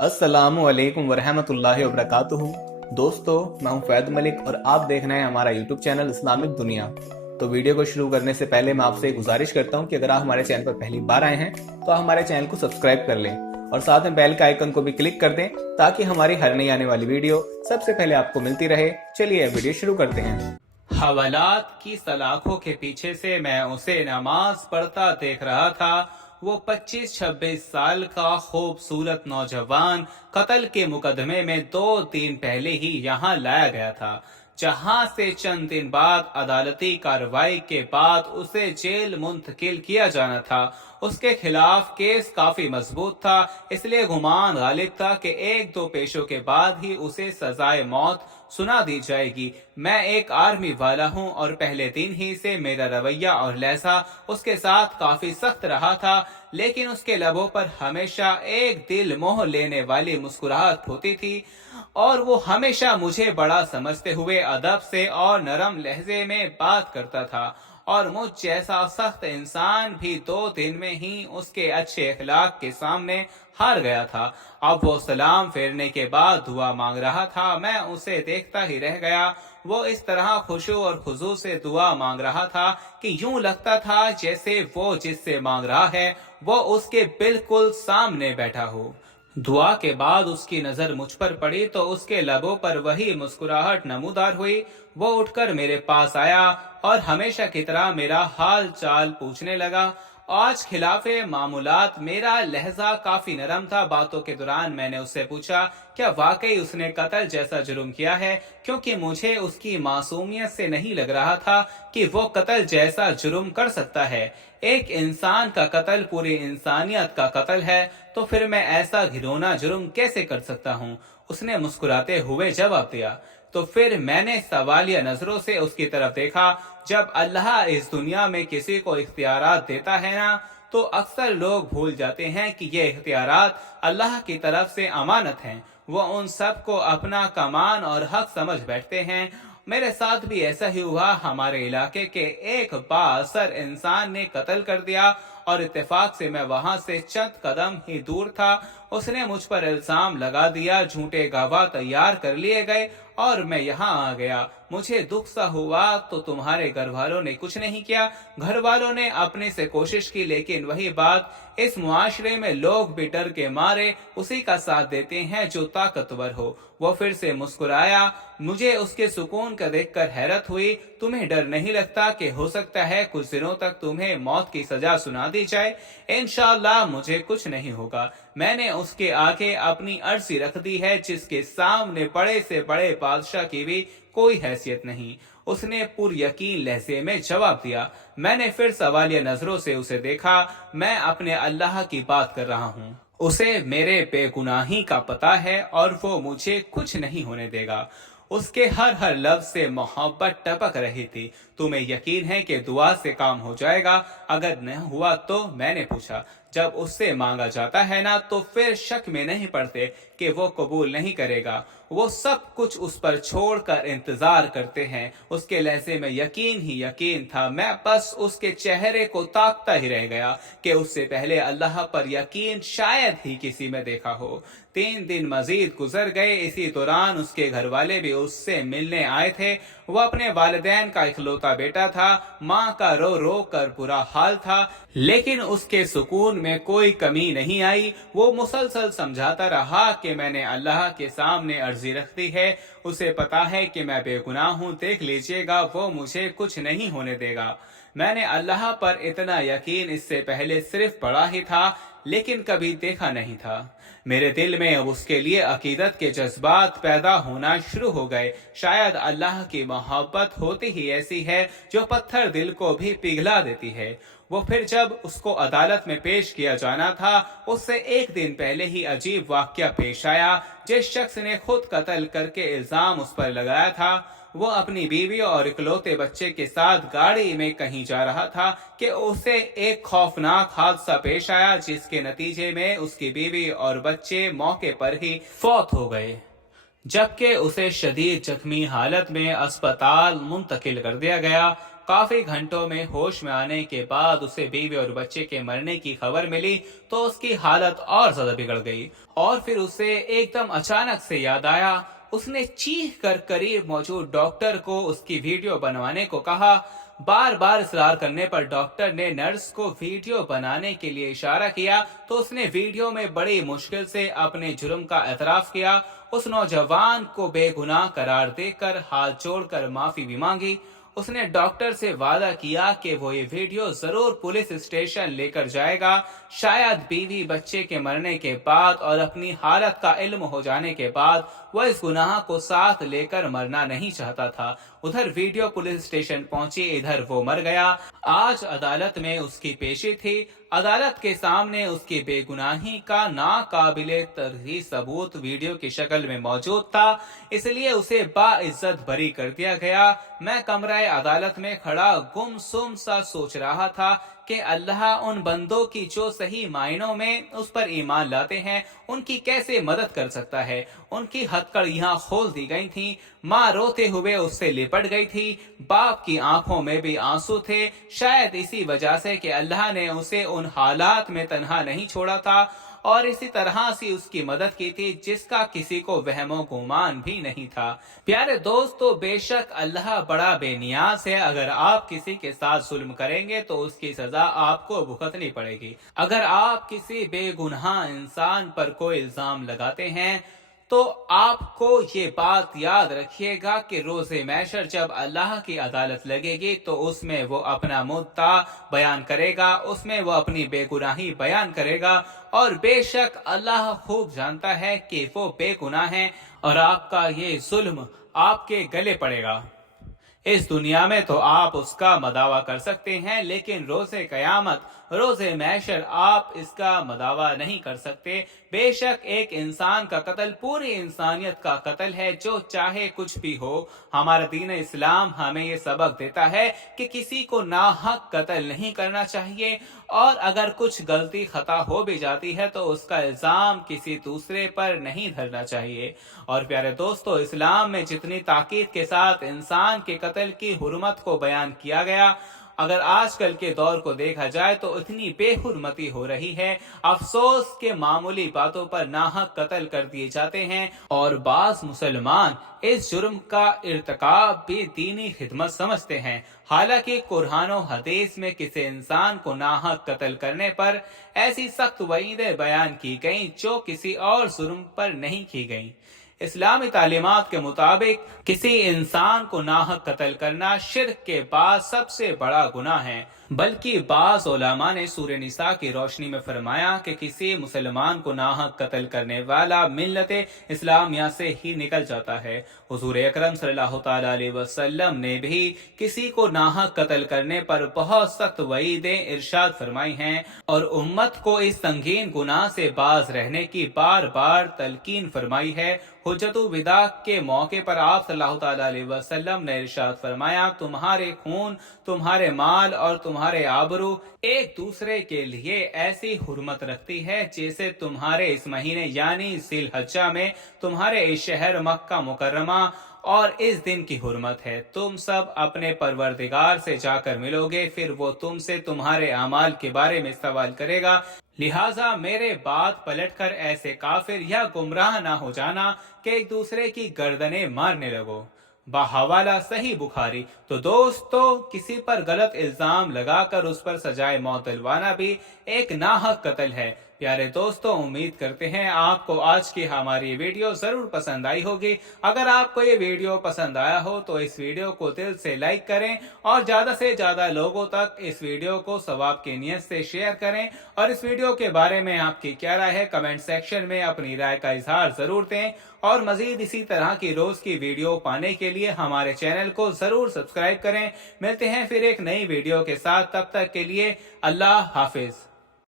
अस्सलामु अलैकुम वरहमतुल्लाहि वबरकातुहू। दोस्तों, मैं हूं फैद मलिक और आप देख रहे हैं हमारा यूट्यूब चैनल इस्लामिक दुनिया। तो वीडियो को शुरू करने से पहले मैं आपसे एक गुजारिश करता हूं कि अगर आप हमारे चैनल पर पहली बार आए हैं तो आप हमारे चैनल को सब्सक्राइब कर लें और साथ में बेल के आइकन को भी क्लिक कर दें ताकि हमारी हर नई आने वाली वीडियो सबसे पहले आपको मिलती रहे। चलिए वीडियो शुरू करते हैं। हवालात की सलाखों के पीछे से मैं उसे नमाज पढ़ता देख रहा था। वो 25-26 साल का खूबसूरत नौजवान कत्ल के मुकदमे में 2 दिन पहले ही यहाँ लाया गया था, जहाँ से चंद दिन बाद अदालती कार्रवाई के बाद उसे जेल मुंतकिल किया जाना था। उसके खिलाफ केस काफी मजबूत था, इसलिए गुमान गालिब था कि 1-2 पेशों के बाद ही उसे सजाए मौत सुना दी जाएगी। मैं एक आर्मी वाला हूं और पहले दिन ही से मेरा रवैया और लहजा उसके साथ काफी सख्त रहा था, लेकिन उसके लबों पर हमेशा एक दिल मोह लेने वाली मुस्कुराहट होती थी और वो हमेशा मुझे बड़ा समझते हुए अदब से और नरम लहजे में बात करता था। और मुझ जैसा सख्त इंसान भी 2 दिन में ही उसके अच्छे अखलाक के सामने हार गया था। अब वो सलाम फेरने के बाद दुआ मांग रहा था, मैं उसे देखता ही रह गया। वो इस तरह खुशू और खुजू से दुआ मांग रहा था कि यूं लगता था जैसे वो जिससे मांग रहा है वो उसके बिल्कुल सामने बैठा हो। दुआ के बाद उसकी नजर मुझ पर पड़ी तो उसके लबों पर वही मुस्कुराहट नमूदार हुई। वो उठकर मेरे पास आया और हमेशा की तरह मेरा हाल चाल पूछने लगा। आज खिलाफे मामूलात मेरा लहजा काफी नरम था। बातों के दौरान मैंने उससे पूछा, क्या वाकई उसने कत्ल जैसा जुर्म किया है, क्योंकि मुझे उसकी मासूमियत से नहीं लग रहा था कि वो कत्ल जैसा जुर्म कर सकता है। एक इंसान का कत्ल पूरी इंसानियत का कत्ल है, तो फिर मैं ऐसा घिनौना जुर्म कैसे कर सकता हूँ? उसने मुस्कुराते हुए जवाब दिया। तो फिर मैंने सवालिया नजरों से उसकी तरफ देखा। जब अल्लाह इस दुनिया में किसी को इख्तियारात देता है ना, तो अक्सर लोग भूल जाते हैं कि ये इख्तियारात अल्लाह की तरफ से अमानत हैं। वो उन सब को अपना कमान और हक समझ बैठते हैं। मेरे साथ भी ऐसा ही हुआ। हमारे इलाके के एक बाअसर इंसान ने कत्ल कर दिया और इत्तेफाक से मैं वहां से चंद कदम ही दूर था। उसने मुझ पर इल्जाम लगा दिया, झूठे गवाह तैयार कर लिए गए और मैं यहाँ आ गया। मुझे दुख सा हुआ तो तुम्हारे घर वालों ने कुछ नहीं किया। घर वालों ने अपने से कोशिश की, लेकिन वही बात, इस मुआशरे में लोग भी डर के मारे उसी का साथ देते हैं जो ताकतवर हो। वो फिर से मुस्कुराया। मुझे उसके सुकून का देखकर हैरत हुई। तुम्हें डर नहीं लगता कि हो सकता है कुछ दिनों तक तुम्हें मौत की सजा सुना दी जाए? इंशाअल्लाह मुझे कुछ नहीं होगा। मैंने उसके आगे अपनी अर्जी रख दी है, जिसके सामने बड़े से बड़े बादशाह की भी कोई हैसियत नहीं। उसने पुर यकीन लहजे में जवाब दिया। मैंने फिर सवालिया नजरों से उसे देखा। मैं अपने अल्लाह की बात कर रहा हूँ। उसे मेरे बेगुनाही का पता है और वो मुझे कुछ नहीं होने देगा। उसके हर लफ्ज से मोहब्बत टपक रही थी। तुम्हें यकीन है कि दुआ से काम हो जाएगा? अगर न हुआ तो? मैंने पूछा। जब उससे मांगा जाता है ना, तो फिर शक में नहीं पड़ते कि वो कबूल नहीं करेगा। वो सब कुछ उस पर छोड़कर इंतजार करते हैं। उसके लहजे में यकीन ही यकीन था। मैं बस उसके चेहरे को ताकता ही रह गया कि उससे पहले अल्लाह पर यकीन शायद ही किसी में देखा हो। 3 दिन मजीद गुजर गए। इसी दौरान उसके घर वाले भी उससे मिलने आए थे। वो अपने वालिदैन का इकलौता बेटा था। माँ का रो रो कर बुरा हाल था, लेकिन उसके सुकून में कोई कमी नहीं आई। वो मुसलसल समझाता रहा कि मैंने अल्लाह के सामने अर्जी रख दी है। उसे पता है कि मैं बेगुनाह हूँ। देख लीजिएगा, वो मुझे कुछ नहीं होने देगा। मैंने अल्लाह पर इतना यकीन इससे पहले सिर्फ पढ़ा ही था, लेकिन कभी देखा नहीं था। मेरे दिल में अब उसके लिए अकीदत के जज्बात पैदा होना शुरू हो गए। शायद अल्लाह की मोहब्बत होती ही ऐसी है जो पत्थर दिल को भी पिघला देती है। वो फिर जब उसको अदालत में पेश किया जाना था, उससे 1 दिन पहले ही अजीब वाकया पेश आया। जिस शख्स ने खुद कत्ल करके इल्जाम उस पर लगाया था, वो अपनी बीवी और इकलौते बच्चे के साथ गाड़ी में कहीं जा रहा था कि उसे एक खौफनाक हादसा पेश आया, जिसके नतीजे में उसकी बीवी और बच्चे मौके पर ही फौत हो गए, जबकि उसे शदीद जख्मी हालत में अस्पताल मुंतकिल कर दिया गया। काफी घंटों में होश में आने के बाद उसे बीवी और बच्चे के मरने की खबर मिली तो उसकी हालत और ज्यादा बिगड़ गई और फिर उसे एकदम अचानक से याद आया। उसने चीख कर करीब मौजूद डॉक्टर को उसकी वीडियो बनवाने को कहा। बार बार इसरार करने पर डॉक्टर ने नर्स को वीडियो बनाने के लिए इशारा किया तो उसने वीडियो में बड़ी मुश्किल से अपने जुर्म का एतराफ किया। उस नौजवान को बेगुनाह करार देकर हाथ जोड़कर माफी भी मांगी। उसने डॉक्टर से वादा किया कि वो ये वीडियो जरूर पुलिस स्टेशन लेकर जाएगा। शायद बीवी बच्चे के मरने के बाद और अपनी हालत का इल्म हो जाने के बाद वह इस गुनाह को साथ लेकर मरना नहीं चाहता था। उधर वीडियो पुलिस स्टेशन पहुंची, इधर वो मर गया। आज अदालत में उसकी पेशी थी। अदालत के सामने उसकी बेगुनाही का नाकाबिले तरजीह सबूत वीडियो की शक्ल में मौजूद था, इसलिए उसे बाइज्जत बरी कर दिया गया। मैं कमरे अदालत में खड़ा गुमसुम सा सोच रहा था कि अल्लाह उन बंदों की जो सही मायनों में उस पर ईमान लाते हैं उनकी कैसे मदद कर सकता है। उनकी हथकड़ियां खोल दी गई थीं। माँ रोते हुए उससे लिपट गई थी। बाप की आंखों में भी आंसू थे। शायद इसी वजह से कि अल्लाह ने उसे उन हालात में तन्हा नहीं छोड़ा था और इसी तरह से उसकी मदद की थी जिसका किसी को वहमो गुमान भी नहीं था। प्यारे दोस्तों, बेशक अल्लाह बड़ा बेनियाज है। अगर आप किसी के साथ जुल्म करेंगे तो उसकी सजा आपको भुगतनी पड़ेगी। अगर आप किसी बेगुनाह इंसान पर कोई इल्जाम लगाते हैं तो आपको ये बात याद रखिएगा कि रोज़े महशर जब अल्लाह की अदालत लगेगी तो उसमें वो अपना मुद्दा बयान करेगा, उसमें वो अपनी बेगुनाही बयान करेगा और बेशक अल्लाह खूब जानता है कि वो बेगुनाह है और आपका ये जुल्म आपके गले पड़ेगा। इस दुनिया में तो आप उसका मदावा कर सकते हैं, लेकिन रोज़े क़यामत, रोज़े महशर आप इसका मदावा नहीं कर सकते। बेशक एक इंसान का कत्ल पूरी इंसानियत का कत्ल है, जो चाहे कुछ भी हो। हमारा दीन इस्लाम हमें ये सबक देता है कि किसी को नाहक कत्ल नहीं करना चाहिए और अगर कुछ गलती खता हो भी जाती है तो उसका इल्जाम किसी दूसरे पर नहीं धरना चाहिए। और प्यारे दोस्तों, इस्लाम में जितनी ताकीद के साथ इंसान के कत्ल की हुर्मत को बयान किया गया, अगर आजकल के दौर को देखा जाए तो इतनी बेहुरमती हो रही है। अफसोस के मामूली बातों पर नाहक कत्ल कर दिए जाते हैं और बाज मुसलमान इस जुर्म का इर्तिकाब भी दीनी खिदमत समझते हैं। हालांकि कुरान और हदीस में किसी इंसान को नाहक कत्ल करने पर ऐसी सख्त वईदें बयान की गईं जो किसी और जुर्म पर नहीं की गईं। इस्लामी तालीमात के मुताबिक किसी इंसान को नाहक कत्ल करना शिर्क के बाद सबसे बड़ा गुनाह है। बल्कि बाज़ उलमा ने सूरह निसा की रोशनी में फरमाया कि किसी मुसलमान को नाहक कत्ल करने वाला मिल्लत इस्लामिया से ही निकल जाता है। हुजूर अकरम सल्लल्लाहु तआला अलैहि वसल्लम ने भी किसी को नाहक कत्ल करने पर बहुत सख्त वईदें इरशाद फरमाई हैं और उम्मत को इस संगीन गुनाह से बाज रहने की बार बार तलकीन फरमाई है। हुज्जतुल विदा के मौके पर आप सल्लल्लाहु तआला अलैहि वसल्लम ने इरशाद फरमाया, तुम्हारे खून, तुम्हारे माल और तुम्हारे आबरू एक दूसरे के लिए ऐसी हुर्मत रखती है जैसे तुम्हारे इस महीने यानी जिलहज्जा में तुम्हारे इस शहर मक्का मुकर्रमा और इस दिन की हुर्मत है। तुम सब अपने परवरदिगार से जाकर मिलोगे, फिर वो तुमसे तुम्हारे अमाल के बारे में सवाल करेगा। लिहाजा मेरे बाद पलटकर ऐसे काफिर या गुमराह ना हो जाना कि एक दूसरे की गर्दनें मारने लगो। बाहवाला सही बुखारी। तो दोस्तों, किसी पर गलत इल्जाम लगाकर उस पर सजाए मौत दिलवाना भी एक नाहक कत्ल है। प्यारे दोस्तों, उम्मीद करते हैं आपको आज की हमारी वीडियो जरूर पसंद आई होगी। अगर आपको ये वीडियो पसंद आया हो तो इस वीडियो को दिल से लाइक करें और ज्यादा से ज्यादा लोगों तक इस वीडियो को सवाब की नियत से शेयर करें। और इस वीडियो के बारे में आपकी क्या राय है कमेंट सेक्शन में अपनी राय का इजहार जरूर दें। और मजीद इसी तरह की रोज की वीडियो पाने के लिए हमारे चैनल को जरूर सब्सक्राइब करें। मिलते हैं फिर एक नई वीडियो के साथ, तब तक के लिए अल्लाह हाफिज।